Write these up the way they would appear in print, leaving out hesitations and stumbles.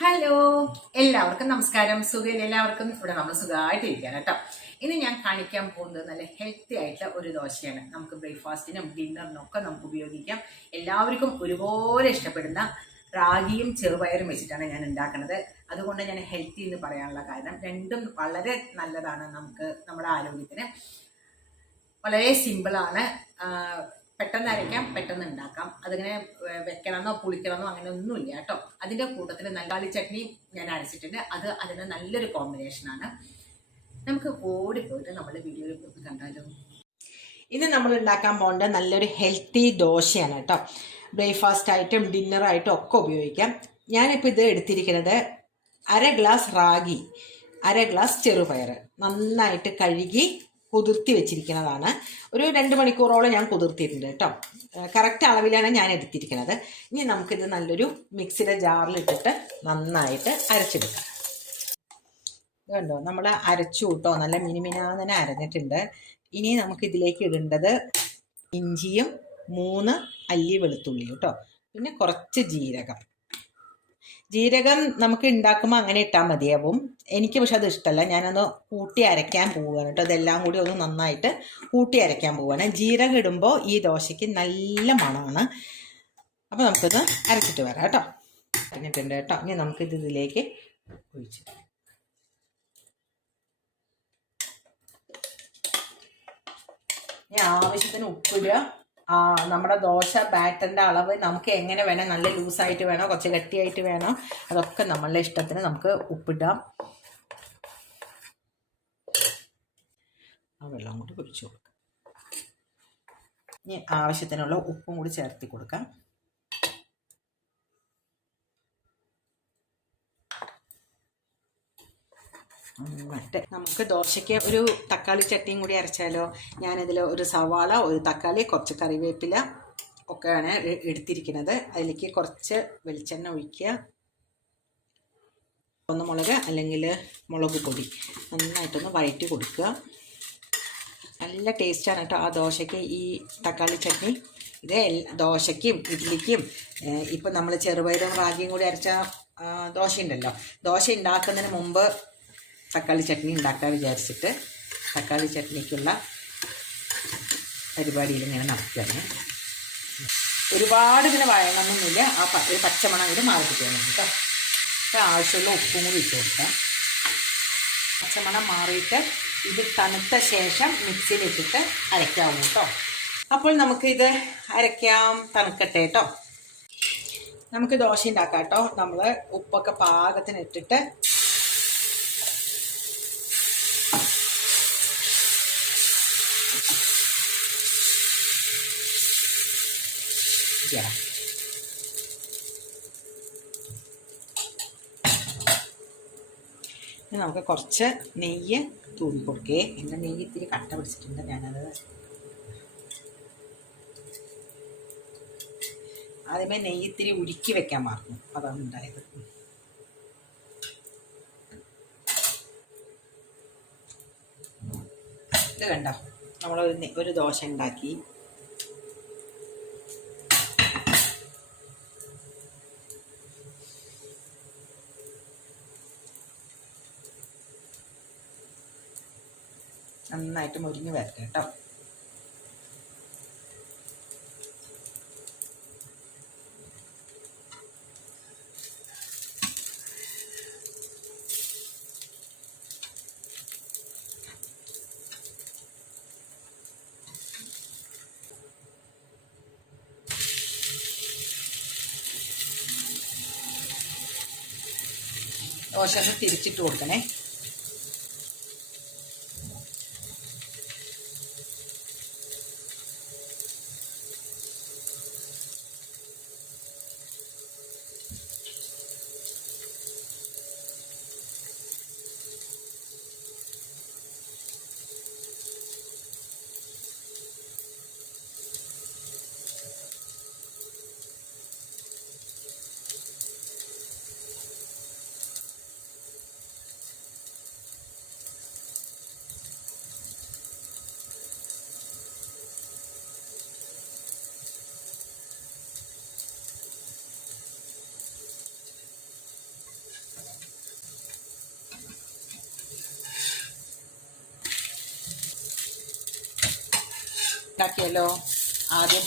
Hello, എല്ലാവർക്കും നമസ്കാരം. സുഖം എല്ലാവർക്കും. ഇവിടെ നമ്മൾ സുഖമായിട്ടിരിക്കുകയാണ് കേട്ടോ. ഇന്ന് ഞാൻ കാണിക്കാൻ പോകുന്നത് നല്ല ഹെൽത്തി ആയിട്ടുള്ള ഒരു ദോശയാണ്. നമുക്ക് ബ്രേക്ക്ഫാസ്റ്റിനും ഡിന്നറിനും ഒക്കെ നമുക്ക് ഉപയോഗിക്കാം. എല്ലാവർക്കും ഒരുപോലെ ഇഷ്ടപ്പെടുന്ന റാഗിയും ചെറുപയറും വെച്ചിട്ടാണ് ഞാൻ ഉണ്ടാക്കുന്നത്. അതുകൊണ്ട് ഞാൻ ഹെൽത്തി എന്ന് പറയാനുള്ള കാരണം രണ്ടും വളരെ നല്ലതാണ്. നമ്മുടെ ആരോഗ്യത്തിന് വളരെ സിമ്പിളാണ്. പെട്ടെന്ന് അരയ്ക്കാം, പെട്ടെന്ന് ഉണ്ടാക്കാം. അതിങ്ങനെ വെക്കണമെന്നോ പുളിക്കണമെന്നോ അങ്ങനെ ഒന്നുമില്ല കേട്ടോ. അതിൻ്റെ കൂട്ടത്തിൽ തക്കാളി ചട്നി ഞാൻ അരച്ചിട്ടുണ്ട്. അതിന് നല്ലൊരു കോമ്പിനേഷനാണ്. നമുക്ക് ഓടിപ്പോയിട്ട് നമ്മുടെ വീഡിയോയിൽ പോയി കണ്ടാലോ. ഇന്ന് നമ്മൾ ഉണ്ടാക്കാൻ പോകേണ്ട നല്ലൊരു ഹെൽത്തി ദോശയാണ് കേട്ടോ. ബ്രേക്ക്ഫാസ്റ്റ് ആയിട്ടും ഡിന്നറായിട്ടും ഒക്കെ ഉപയോഗിക്കാം. ഞാനിപ്പോൾ ഇത് എടുത്തിരിക്കുന്നത് 1/2 ഗ്ലാസ് റാഗി, 1/2 ഗ്ലാസ് ചെറുപയർ നന്നായിട്ട് കഴുകി കുതിർത്തി വെച്ചിരിക്കുന്നതാണ്. ഒരു 2 മണിക്കൂറോളം ഞാൻ കുതിർത്തിയിട്ടുണ്ട് കേട്ടോ. കറക്റ്റ് അളവിലാണ് ഞാൻ എടുത്തിരിക്കുന്നത്. ഇനി നമുക്കിത് നല്ലൊരു മിക്സിയുടെ ജാറിലിട്ടിട്ട് നന്നായിട്ട് അരച്ചെടുക്കാം. ഇതുണ്ടോ, നമ്മൾ അരച്ചു കൂട്ടോ, നല്ല മിനിമിനാന്നെ അരഞ്ഞിട്ടുണ്ട്. ഇനി നമുക്കിതിലേക്ക് ഇടേണ്ടത് ഇഞ്ചിയും 3 അല്ലി വെളുത്തുള്ളി കേട്ടോ, പിന്നെ കുറച്ച് ജീരകം നമുക്ക് ഉണ്ടാക്കുമ്പോൾ അങ്ങനെ ഇട്ടാൽ മതിയാവും. എനിക്ക് പക്ഷെ അത് ഇഷ്ടമല്ല. ഞാനൊന്ന് കൂട്ടി അരയ്ക്കാൻ പോവുകയാണ് കേട്ടോ. ഇതെല്ലാം കൂടി ഒന്ന് നന്നായിട്ട് കൂട്ടി അരയ്ക്കാൻ പോവുകയാണ്. ജീരകം ഇടുമ്പോൾ ഈ ദോശയ്ക്ക് നല്ല മണമാണ്. അപ്പോൾ നമുക്കിത് അരച്ചിട്ട് വരാം കേട്ടോ. അരഞ്ഞിട്ടുണ്ട് കേട്ടോ. ഇനി നമുക്കിത് ഇതിലേക്ക് ഒഴിച്ച് ഇനി ആവശ്യത്തിന് ഉപ്പിടുക. നമ്മുടെ ദോശ ബാറ്ററിൻ്റെ അളവ് നമുക്ക് എങ്ങനെ വേണം, നല്ല ലൂസായിട്ട് വേണോ കുറച്ച് ഗട്ടിയായിട്ട് വേണോ, അതൊക്കെ നമ്മളുടെ ഇഷ്ടത്തിന് നമുക്ക് ഉപ്പിടാം. ആ വെള്ളം കൂടി ഒഴിച്ചു കൊടുക്കാം. ഇനി ആവശ്യത്തിനുള്ള ഉപ്പും കൂടി ചേർത്തി കൊടുക്കാം. നമുക്ക് ദോശയ്ക്ക് ഒരു തക്കാളി ചട്നിയും കൂടി അരച്ചാലോ. ഞാനതിൽ ഒരു സവാള, ഒരു തക്കാളി, കുറച്ച് കറിവേപ്പില ഒക്കെയാണ് എടുത്തിരിക്കുന്നത്. അതിലേക്ക് കുറച്ച് വെളിച്ചെണ്ണ ഒഴിക്കുക. മുളക് അല്ലെങ്കിൽ മുളക് പൊടി നന്നായിട്ടൊന്ന് വഴറ്റി കൊടുക്കുക. നല്ല ടേസ്റ്റാണ് കേട്ടോ ആ ദോശയ്ക്ക് ഈ തക്കാളി ചട്നി. ഇത് ദോശയ്ക്കും ഇഡ്ഡലിക്കും ഇപ്പം നമ്മൾ ചെറുപയറും റാഗിയും കൂടി അരച്ച ദോശ ഉണ്ടല്ലോ, ദോശ ഉണ്ടാക്കുന്നതിന് മുമ്പ് തക്കാളി ചട്നി ഉണ്ടാക്കാൻ വിചാരിച്ചിട്ട് തക്കാളി ചട്നിക്കുള്ള പരിപാടിയിൽ ഇങ്ങനെ നടക്കുകയാണ്. ഒരുപാട് ഇങ്ങനെ വഴങ്ങണമെന്നില്ല. ഒരു പച്ചമണം കൂടി മാറിപ്പിക്കണം കേട്ടോ. അപ്പോൾ ആവശ്യമുള്ള ഉപ്പും കൂടി ഇട്ട് കൊടുക്കാം. പച്ചമണം മാറിയിട്ട് ഇത് തണുത്ത ശേഷം മിക്സിയിലിട്ടിട്ട് അരയ്ക്കാവും കേട്ടോ. അപ്പോൾ നമുക്കിത് അരയ്ക്കാം, തണുക്കട്ടെ കേട്ടോ. നമുക്ക് ദോശ ഉണ്ടാക്കാം കേട്ടോ. നമ്മൾ ഉപ്പൊക്കെ പാകത്തിന് ഇട്ടിട്ട് നമുക്ക് കുറച്ച് നെയ്യ് തൂവി കൊടുക്കേ. എൻ്റെ നെയ്യ് ഇത്തിരി കട്ട പിടിച്ചിട്ടുണ്ട്. ഞാനത് ആദ്യമേ നെയ്യ് ഇത്തിരി ഉരുക്കി വെക്കാൻ മറന്നു, അതാണ് ഉണ്ടായത്. ഇത് കണ്ടോ, നമ്മളൊരു ദോശ ഉണ്ടാക്കി. നന്നായിട്ട് മുരിഞ്ഞ് വരട്ടെ കേട്ടോ. ദോശ തിരിച്ചിട്ട് കൊടുക്കണേ. ഉണ്ടാക്കിയല്ലോ ആദ്യം.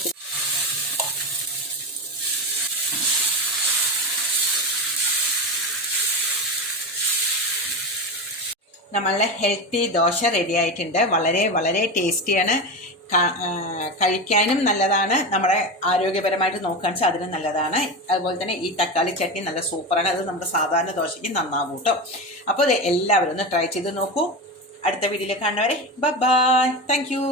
നമ്മളുടെ ഹെൽത്തി ദോശ റെഡി ആയിട്ടുണ്ട്. വളരെ വളരെ ടേസ്റ്റിയാണ്, കഴിക്കാനും നല്ലതാണ്, നമ്മുടെ ആരോഗ്യപരമായിട്ട് നോക്കാൻ വെച്ചാൽ അതിനും നല്ലതാണ്. അതുപോലെ തന്നെ ഈ തക്കാളി ചട്നി നല്ല സൂപ്പറാണ്. അത് നമ്മുടെ സാധാരണ ദോശയ്ക്ക് നന്നാവും കേട്ടോ. അപ്പോൾ ഇത് എല്ലാവരും ഒന്ന് ട്രൈ ചെയ്ത് നോക്കൂ. അടുത്ത വീഡിയോയിൽ കാണുന്നവരെ ബൈ ബൈ. Thank you.